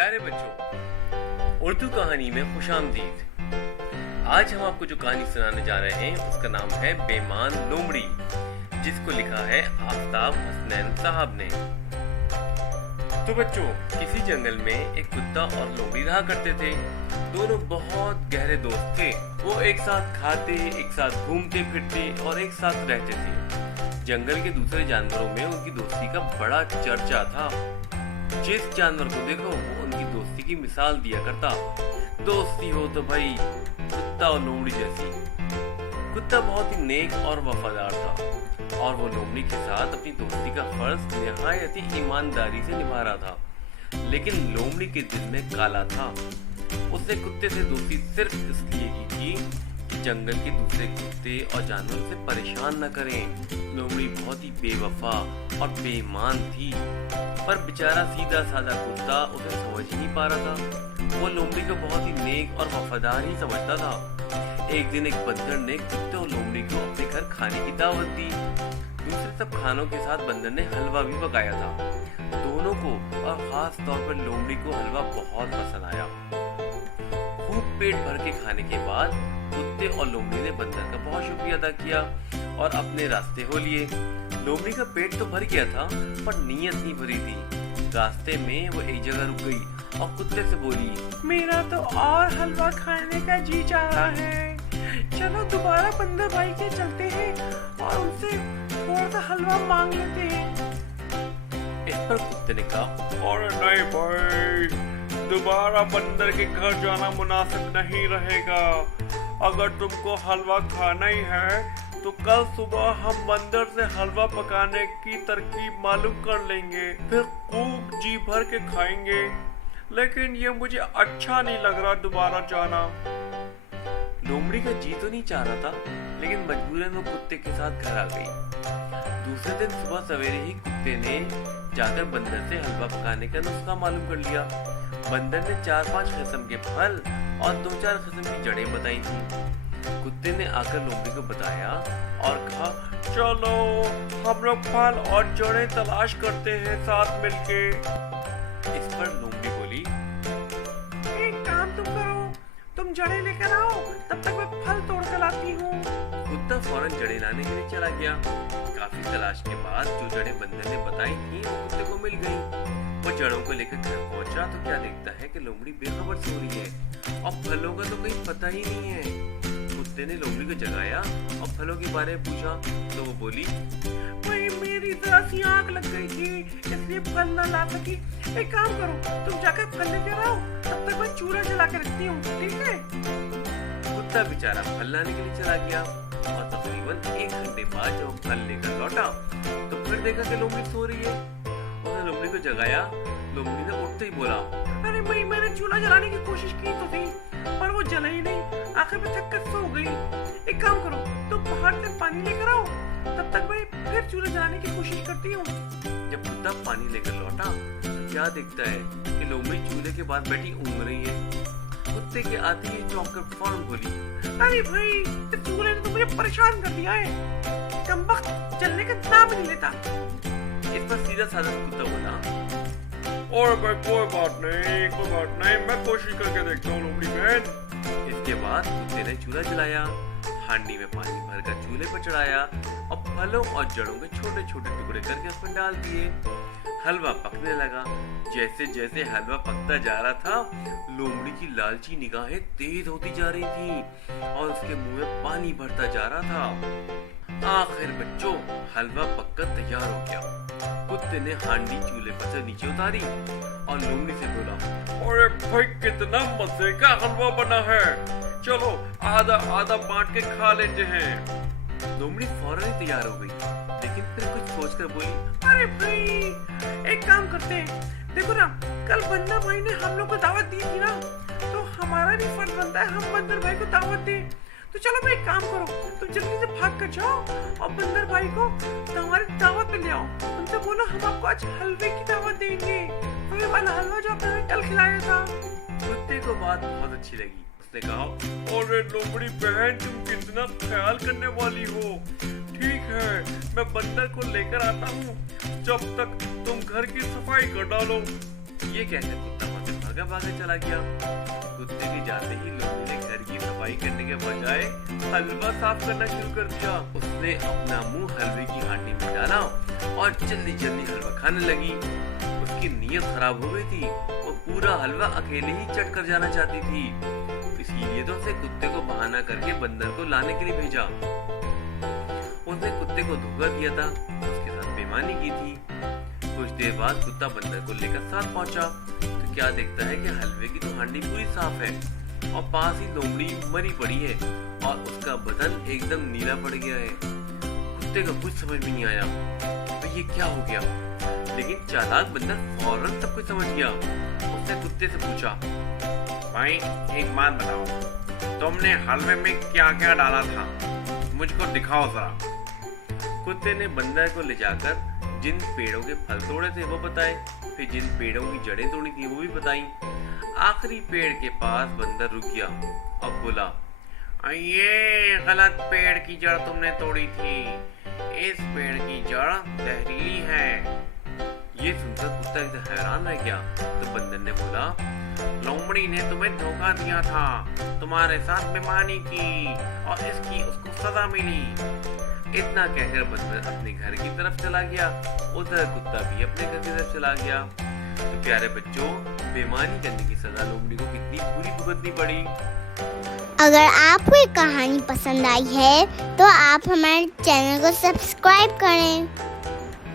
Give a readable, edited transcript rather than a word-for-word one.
प्यारे बच्चों, उर्दू कहानी में खुशामदीद। आज हम आपको जो कहानी सुनाने जा रहे हैं उसका नाम है बेईमान लोमड़ी, जिसको लिखा है आफ्ताब हसनैन साहब ने। तो बच्चों, किसी जंगल में एक कुत्ता और लोमड़ी रहा करते थे। दोनों बहुत गहरे दोस्त थे। वो एक साथ खाते, एक साथ घूमते फिरते और एक साथ रहते थे। जंगल के दूसरे जानवरों में उनकी दोस्ती का बड़ा चर्चा था। जिस जानवर को देखो वो उनकी दोस्ती की मिसाल दिया करता। दोस्ती हो तो भाई कुत्ता और लोमड़ी जैसी। कुत्ता बहुत ही नेक और वफादार था और वो लोमड़ी के साथ अपनी दोस्ती का फर्ज निहायत ही ईमानदारी से निभा रहा था। लेकिन लोमड़ी के दिल में काला था। उसने कुत्ते से दोस्ती सिर्फ इसलिए की थी कि जंगल के दूसरे कुत्ते और जानवर उसे परेशान न करें। लोमड़ी बहुत ही बेवफा और बेईमान थी, पर बेचारा सीधा साधा कुत्ता उसे समझ ही नहीं पा रहा था। वो लोमड़ी को बहुत ही नेक और वफादार ही समझता था। एक दिन एक बंदर ने कुत्ते और लोमड़ी को अपने घर खाने की दावत दी। दूसरे सब खानों के साथ बंदर ने हलवा भी पकाया था। दोनों को और खास तौर पर लोमड़ी को हलवा बहुत पसंद आया। खूब पेट भर के खाने के बाद कुत्ते और लोमड़ी ने बंदर का बहुत शुक्रिया अदा किया और अपने रास्ते हो लिए। लोमड़ी का पेट तो भर गया था, पर नीयत नहीं भरी थी। रास्ते में वो एक जगह रुक गई और कुत्ते से बोली, मेरा तो और हलवा खाने का जी चाह रहा है। चलो दोबारा बंदर भाई के चलते हैं और उनसे थोड़ा सा हलवा मांग लेते हैं। इस पर कुत्ते ने कहा, अरे नहीं भाई, दोबारा बंदर के घर जाना मुनासिब नहीं रहेगा। अगर तुमको हलवा खाना ही है तो कल सुबह हम बंदर से हलवा पकाने की तरकीब मालूम कर लेंगे, फिर खूब जी भर के खाएंगे। लेकिन ये मुझे अच्छा नहीं लग रहा दोबारा जाना। लोमड़ी का जी तो नहीं चाह रहा था, लेकिन मजबूरन वो कुत्ते के साथ घर आ गई। दूसरे दिन सुबह सवेरे ही कुत्ते ने जाकर बंदर से हलवा पकाने का नुस्खा मालूम कर लिया। बंदर ने 4-5 किस्म के फल और 2-4 किस्म की जड़ें बताई थी। कुत्ते ने आकर लोमड़ी को बताया और कहा, चलो हम लोग फल और जड़ें तलाश करते हैं साथ मिलके। इस पर लोमड़ी बोली, एक काम तुम करो, तुम जड़ें लेकर आओ, तब तक मैं फल तोड़ कर लाती हूँ। कुत्ता फौरन जड़ें लाने के लिए चला गया। काफी तलाश के बाद जो जड़ें बंदर ने बताई थी वो कुत्ते को मिल गई। वो जड़ों को लेकर घर पहुंचा तो क्या देखता है कि लोमड़ी बेखबर सो रही है और फलों का तो कहीं पता ही नहीं है। कुत्ते ने लोमड़ी को जगाया और फलों के बारे में पूछा तो वो बोली, वही मेरी जरा सी आँख लग गई थी, इसलिए फल न ला सकी। एक काम करो, तुम जाकर फल लेकर आओ, तब तक मैं चूल्हा जला के रखती हूँ, ठीक है? कुत्ता बेचारा फल लाने के लिए चला गया और तकरीबन 1 घंटे बाद जब फल लेकर लौटा तो फिर देखा कि लोमड़ी सो रही है। उसने लोमड़ी को जगाया। लोमड़ी ने उठते ही बोला, अरे भाई, मैंने चूल्हा जलाने की कोशिश की तो थी, पर वो जला ही नहीं। आखिर में थक कर सो गई। एक काम करो, तुम पहाड़ से पानी लेकर आओ, तब तक मैं फिर चूल्हा जलाने की कोशिश करती हूँ। जब कुत्ता पानी लेकर लौटा तो क्या देखता है कि लोमड़ी चूल्हे के पास बैठी ऊँघ रही है। कुत्ते के आते ही चौंक कर फौरन बोली, अरे भाई, इस चूल्हे ने तो मुझे परेशान कर दिया है। कमबख्त जलने का नाम नहीं लेता। इस पर सीधा साधा कुत्ता बोला, और भाई कोई बात नहीं, मैं कोशिश करके देखता हूँ लोमड़ी बहन। इसके बाद कुत्ते ने चूल्हा जलाया, हांडी में पानी भरकर चूल्हे पर चढ़ाया और फलों और जड़ों के छोटे छोटे टुकड़े करके उसमें डाल दिए। हलवा पकने लगा। जैसे जैसे हलवा पकता जा रहा था, लोमड़ी की लालची निगाहें तेज होती जा रही थी और उसके मुंह में पानी भरता जा रहा था। आखिर बच्चों, हलवा पककर तैयार हो गया। कुत्ते ने हांडी चूल्हे पर से नीचे उतारी और लोमड़ी से बोला, अरे भाई, कितना मजे का हलवा बना है, चलो आधा आधा बांट के खा लेते हैं। लोमड़ी फौरन ही तैयार हो गई, लेकिन फिर कुछ सोचकर बोली, अरे भाई, एक काम करते हैं, देखो ना, कल बंदर भाई ने हम लोग को दावत दी थी ना, तो हमारा भी फर्ज बनता है हम बंदर भाई को दावत दें। तो चलो भाई, एक काम करो, तुम जल्दी से भाग कर जाओ और बंदर भाई को हमारी दावत पे ले आओ। उनसे बोलो हम आपको आज हलवे की दावत देंगे, वही वाला हलवा जो आपने कल खिलाया था। कुत्ते को बात बहुत अच्छी लगी। उसने कहा, अरे लोमड़ी बहन, तुम कितना ख्याल करने वाली हो। ठीक है, मैं बंदर को लेकर आता हूँ, जब तक तुम घर की सफाई कर डालो। ये कहकर कुत्ता वहां से भागा भागा चला गया। कुत्ते के जाते ही लोमड़ी ने घर की सफाई करने के बजाय हलवा साफ करना शुरू कर दिया। उसने अपना मुंह हलवे की हांडी में डाला और जल्दी जल्दी हलवा खाने लगी। उसकी नीयत खराब हो गई थी, वो पूरा हलवा अकेले ही चट कर जाना चाहती थी। इसीलिए तो उसे कुत्ते को बहाना करके बंदर को लाने के लिए भेजा। उसने कुत्ते को धोखा दिया था, उसके साथ बेईमानी की थी। कुछ देर बाद कुत्ता बंदर को लेकर साथ पहुंचा तो क्या देखता है कि हलवे की तो हांडी पूरी साफ है और पास ही लोमड़ी मरी पड़ी है और उसका बदन एकदम नीला पड़ गया है। कुत्ते को कुछ समझ में नहीं आया तो ये क्या हो गया, लेकिन चालाक बंदर फौरन सब कुछ समझ गया। उसने कुत्ते से पूछा, भाई एक बात बताओ, तुमने हलवे में क्या क्या डाला था, मुझको दिखाओ जरा। कुत्ते ने बंदर को ले जाकर जिन पेड़ों के फल तोड़े थे वो बताए, फिर जिन पेड़ों की जड़ें तोड़ी थी वो भी बताई। आखिरी पेड़ के पास बंदर रुक गया और बोला, ये गलत पेड़ की जड़ तुमने तोड़ी थी, इस पेड़ की जड़ जहरीली है। ये सुनकर कुत्ता एकदम हैरान रह गया। तो बंदर ने बोला, लोमड़ी ने तुम्हें धोखा दिया था, तुम्हारे साथ बेईमानी की और इसकी उसको सजा मिली। इतना कहकर बंदर अपने घर की तरफ चला गया। उधर कुत्ता भी अपने घर की तरफ चला गया। तो प्यारे बच्चों, बेईमानी करने की सजा लोमड़ी को कितनी बुरी भुगतनी पड़ी। अगर आपको ये कहानी पसंद आई है तो आप हमारे चैनल को सब्सक्राइब करें।